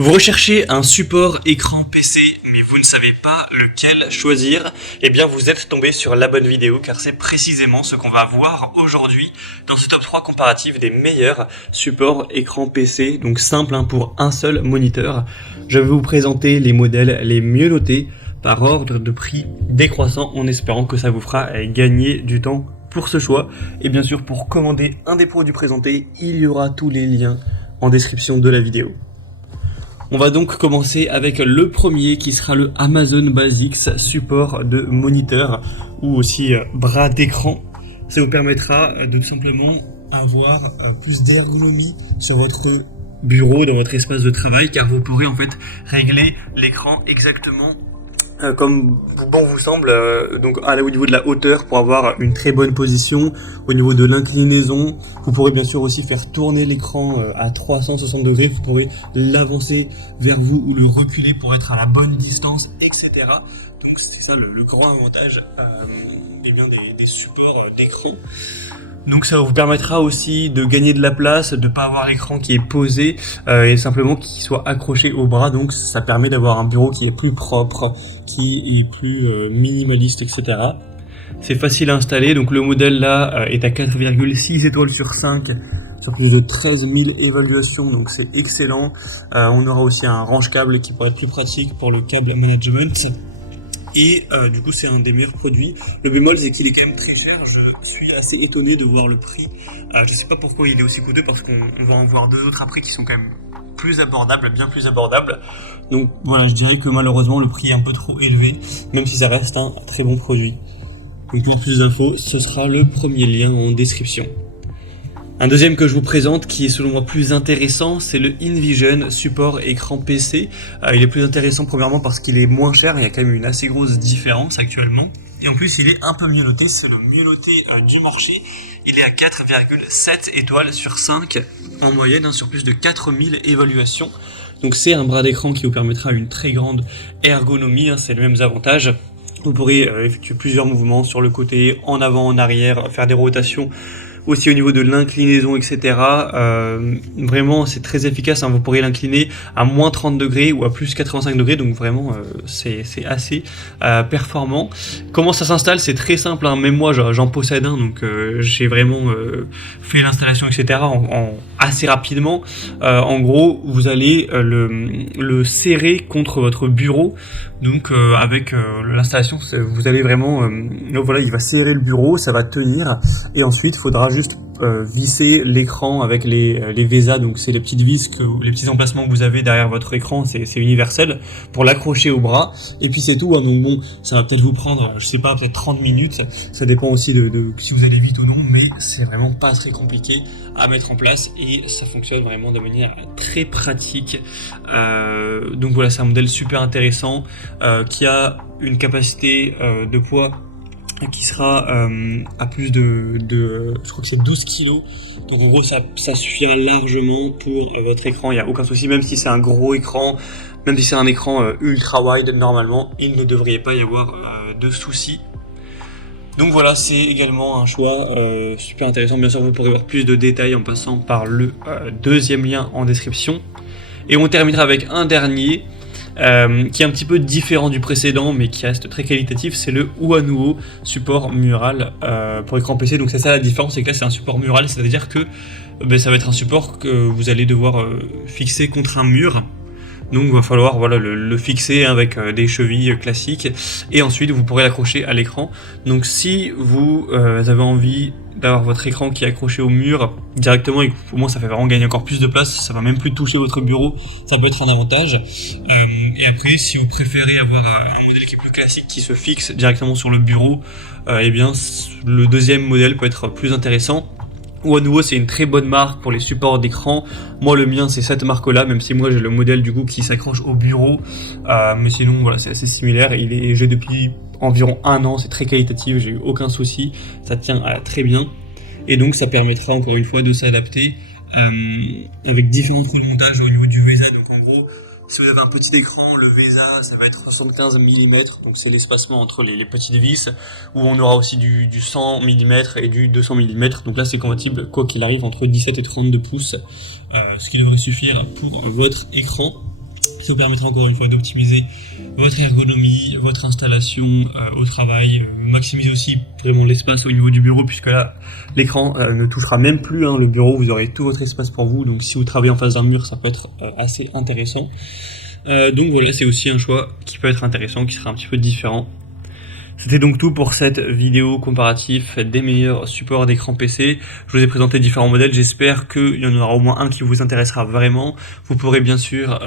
Vous recherchez un support écran PC, mais vous ne savez pas lequel choisir? Eh bien, vous êtes tombé sur la bonne vidéo, car c'est précisément ce qu'on va voir aujourd'hui dans ce top 3 comparatif des meilleurs supports écran PC, donc simple pour un seul moniteur. Je vais vous présenter les modèles les mieux notés par ordre de prix décroissant, en espérant que ça vous fera gagner du temps pour ce choix. Et bien sûr, pour commander un des produits présentés, il y aura tous les liens en description de la vidéo. On va donc commencer avec le premier qui sera le Amazon Basics support de moniteur ou aussi bras d'écran. Ça vous permettra de tout simplement avoir plus d'ergonomie sur votre bureau, dans votre espace de travail, car vous pourrez en fait régler l'écran exactement comme bon vous semble, donc au niveau de la hauteur pour avoir une très bonne position, au niveau de l'inclinaison. Vous pourrez bien sûr aussi faire tourner l'écran à 360 degrés, vous pourrez l'avancer vers vous ou le reculer pour être à la bonne distance, etc. Donc c'est ça le grand avantage des supports d'écran. Donc ça vous permettra aussi de gagner de la place, de ne pas avoir l'écran qui est posé et simplement qui soit accroché au bras. Donc ça permet d'avoir un bureau qui est plus propre, qui est plus minimaliste, etc. C'est facile à installer, donc le modèle là est à 4,6 étoiles sur 5 sur plus de 13 000 évaluations, donc c'est excellent. On aura aussi un range câble qui pourrait être plus pratique pour le câble management. Et du coup c'est un des meilleurs produits. Le bémol c'est qu'il est quand même très cher, je suis assez étonné de voir le prix. Je sais pas pourquoi il est aussi coûteux, parce qu'on va en voir deux autres après qui sont quand même plus abordables, bien plus abordables. Donc voilà, je dirais que malheureusement le prix est un peu trop élevé, même si ça reste un très bon produit. Donc pour plus d'infos, ce sera le premier lien en description. Un deuxième que je vous présente, qui est selon moi plus intéressant, c'est le InVision support écran PC. Il est plus intéressant premièrement parce qu'il est moins cher, il y a quand même une assez grosse différence actuellement. Et en plus il est un peu mieux noté, c'est le mieux noté du marché. Il est à 4,7 étoiles sur 5 en moyenne, sur plus de 4000 évaluations. Donc c'est un bras d'écran qui vous permettra une très grande ergonomie, c'est les mêmes avantages. Vous pourrez effectuer plusieurs mouvements sur le côté, en avant, en arrière, faire des rotations, aussi au niveau de l'inclinaison, etc. Vraiment c'est très efficace, vous pourrez l'incliner à moins 30 degrés ou à plus 85 degrés, donc vraiment c'est assez performant. Comment ça s'installe? C'est très simple, même moi j'en possède un, donc j'ai vraiment fait l'installation, etc. assez rapidement. En gros vous allez le serrer contre votre bureau, donc avec l'installation vous allez vraiment voilà, il va serrer le bureau, ça va tenir, et ensuite il faudra juste visser l'écran avec les VESA, donc c'est les petites vis, les petits emplacements que vous avez derrière votre écran, c'est universel, pour l'accrocher au bras, et puis c'est tout. Donc bon, ça va peut-être vous prendre, je sais pas, peut-être 30 minutes, ça dépend aussi de si vous allez vite ou non, mais c'est vraiment pas très compliqué à mettre en place, et ça fonctionne vraiment de manière très pratique. Donc voilà, c'est un modèle super intéressant qui a une capacité de poids qui sera à plus de je crois que c'est 12 kg. Donc en gros ça suffira largement pour votre écran, il n'y a aucun souci, même si c'est un gros écran, même si c'est un écran ultra wide, normalement il ne devrait pas y avoir de soucis. Donc voilà, c'est également un choix super intéressant. Bien sûr vous pourrez voir plus de détails en passant par le deuxième lien en description. Et on terminera avec un dernier qui est un petit peu différent du précédent, mais qui reste très qualitatif, c'est le Huanuo support mural pour écran PC. Donc c'est ça la différence, c'est que là c'est un support mural, c'est-à-dire que ça va être un support que vous allez devoir fixer contre un mur. Donc il va falloir le fixer avec des chevilles classiques, et ensuite vous pourrez l'accrocher à l'écran. Donc si vous avez envie d'avoir votre écran qui est accroché au mur directement, et pour moi ça fait vraiment gagner encore plus de place, ça va même plus toucher votre bureau, ça peut être un avantage. Et après, si vous préférez avoir un modèle qui est plus classique, qui se fixe directement sur le bureau, eh bien le deuxième modèle peut être plus intéressant. Huanuo c'est une très bonne marque pour les supports d'écran. Moi le mien c'est cette marque là, même si moi j'ai le modèle du coup qui s'accroche au bureau, mais sinon voilà, c'est assez similaire. J'ai depuis environ un an, c'est très qualitatif, j'ai eu aucun souci, ça tient très bien, et donc ça permettra encore une fois de s'adapter avec différents trous de montage au niveau du VESA. Donc en gros, si vous avez un petit écran, le VESA ça va être 75 mm, donc c'est l'espacement entre les petites vis, où on aura aussi du 100 mm et du 200 mm, donc là c'est compatible quoi qu'il arrive entre 17 et 32 pouces, ce qui devrait suffire pour votre écran. Ça vous permettra encore une fois d'optimiser votre ergonomie, votre installation au travail, maximiser aussi vraiment l'espace au niveau du bureau, puisque là l'écran ne touchera même plus le bureau, vous aurez tout votre espace pour vous, donc si vous travaillez en face d'un mur ça peut être assez intéressant. Donc voilà, c'est aussi un choix qui peut être intéressant, qui sera un petit peu différent. C'était donc tout pour cette vidéo comparative des meilleurs supports d'écran PC. Je vous ai présenté différents modèles, j'espère qu'il y en aura au moins un qui vous intéressera vraiment. Vous pourrez bien sûr